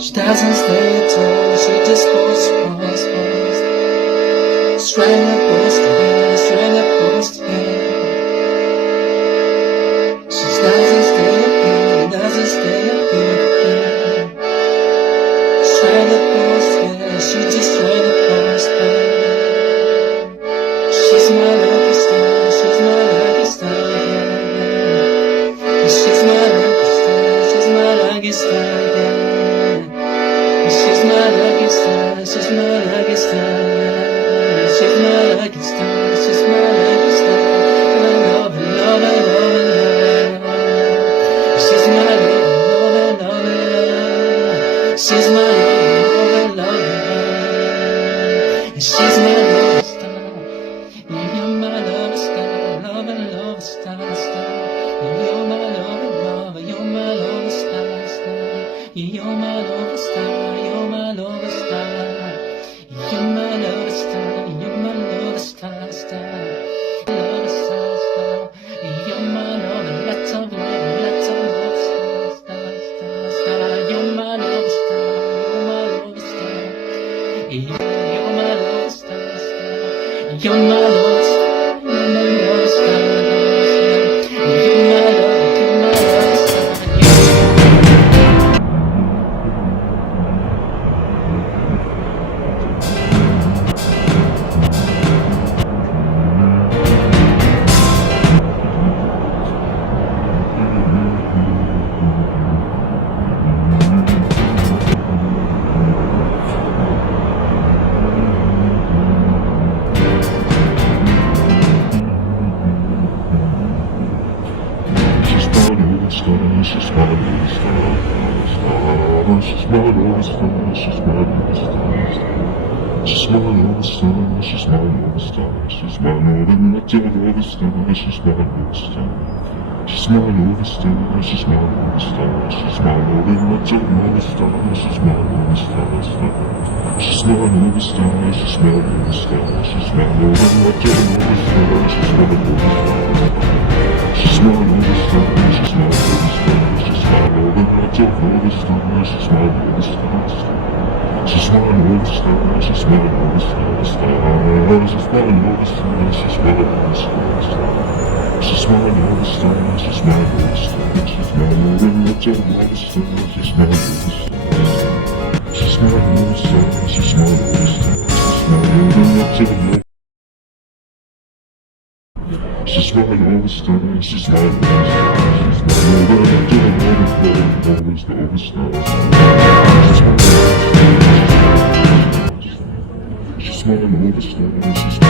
She doesn't stay at all, she just goes. Straight up goes to hell, straight up goes to hell. She doesn't stay up here, doesn't stay up here. Straight up goes to hell, she just straight up goes to hell. She's my lucky star, she's my lucky star, yeah. She's my lucky star, she's my lucky star, yeah. She's my lucky star, she's my lucky star, yeah. She's my lucky star, she's my lucky star. Love and love and love and love. She's my love and love and love. She's my love and love and love. She's my love star. You're my love star, love and love star, star. You're my love and love, you're my love star, star. You're my love star, you're my love star. You're my love star, you're my love star, star. Love star, star. You're my love, lots of love star, star, star, star. You're my love star, you're my love star. You're my love star, star. You're my love star, you're my love star, star. You're my love, you're my love star. She's my little star, she's my little star, she's my little star, she's my little star, she's my little star, she's my little star, she's my little star, she's my little star, she's my little star, she's my little star, she's my little star, she's my little star, she's my little star, she's my little star, she's my little star. She's my little star, she's my little star, she's my little star, she's my little star. She's my little star, she's my little star, she's my little star, she's my little star. She's my little star, she's my little star, she's my little star, she's my little star. She's my little star, she's my little star, she's my little star. She's my little star, she's my little star, she's my little star, she's my little star, she's my little star, she's my little star, she's